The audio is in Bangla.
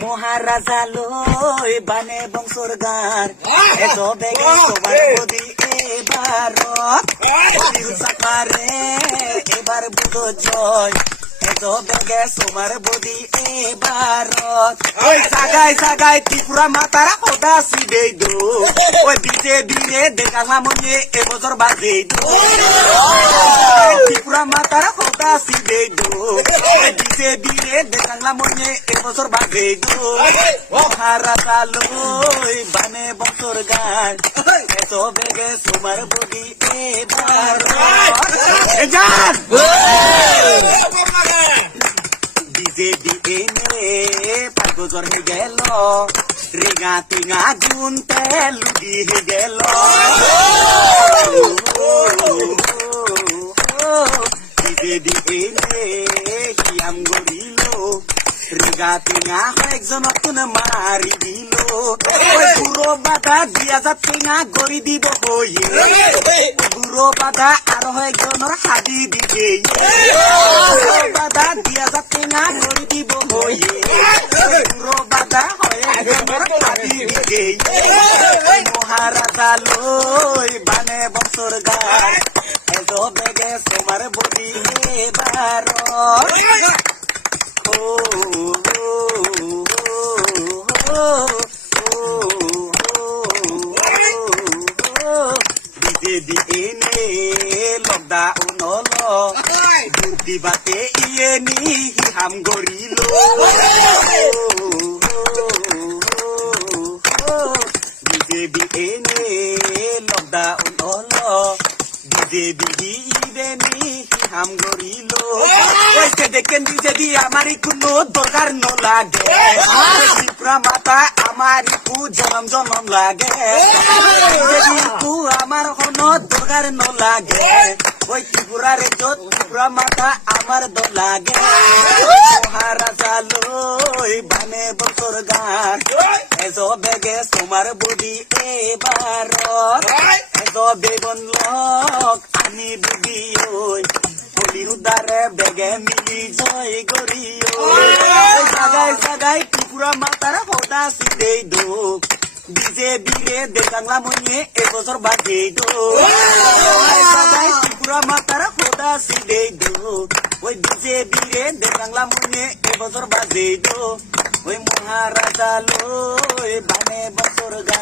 মহারাজা লই বানে বংশর গান এত বেগে সবার বদি এবার সাকারে এবার বুধ জয় এত বেগে সবার বদি এবার সাগাই সাগাই ত্রিপুরা মাতারা ওটা সিদে দো ওই দিতে দিনে দেখালাম এবছর বাজে দো ত্রিপুরা মাতারা ওটা সিদে দো দিতে দিনে দেখালাম এবছর বাজে দো মহারাজা লই বানে বংশর গান এত বেগে সবার বদি এবার যান পাগজর হে গেল রিঙা টিঙা গুনতে লুডি হে গেল কিয়াম গরিল রিঙা টিঙা একজনক কোনে মারি দিল পুরো বাধা দিয়া যা টিঙা গড়ি দিব হয়ে পুরো বাধা আর একজনের হাদি দিবে বাধা দিয়া যা টিঙা গড়ি দিব হয়ে পুরো বাধা হয় একজনের হাদি দিবে মহারাজা লই বানে বংশর গান এত বেগে তোমার বডি এবার লকডাউন বুদ্ধি বাতে ইয়ে নি হাম গরিল বিজেপি এনে লকডাউন বিজেপি ইয়ে নি হাম গরিল দেখেন যদি আমারই কোনো দরকার ন লাগে ত্রিপুরা মাতা আমারই কু জনম জনম লাগে আমার কোনো দরকার ন লাগে ওই ত্রিপুরার ত্রিপুরা মাতা আমার দ লাগে মহারাজা লই বানে বংশর গান এজ বেগে তোমার বডি এবার এজ বেগন লক আনি বুবি ওই হলিউদারে বেগে মিলি জয় গরিও সাগাই সাগাই ত্রিপুরা মাতার হদা সিদে দো বিজেপি রে দেখাংলা মনে এবছর বাজে দো সাগাই ত্রিপুরা মাতার হদা সিদে দো ওই বিজেপি রে দেখাংলা মনে এবছর বাজে দো ওই মহারাজা লই বানে বছর গা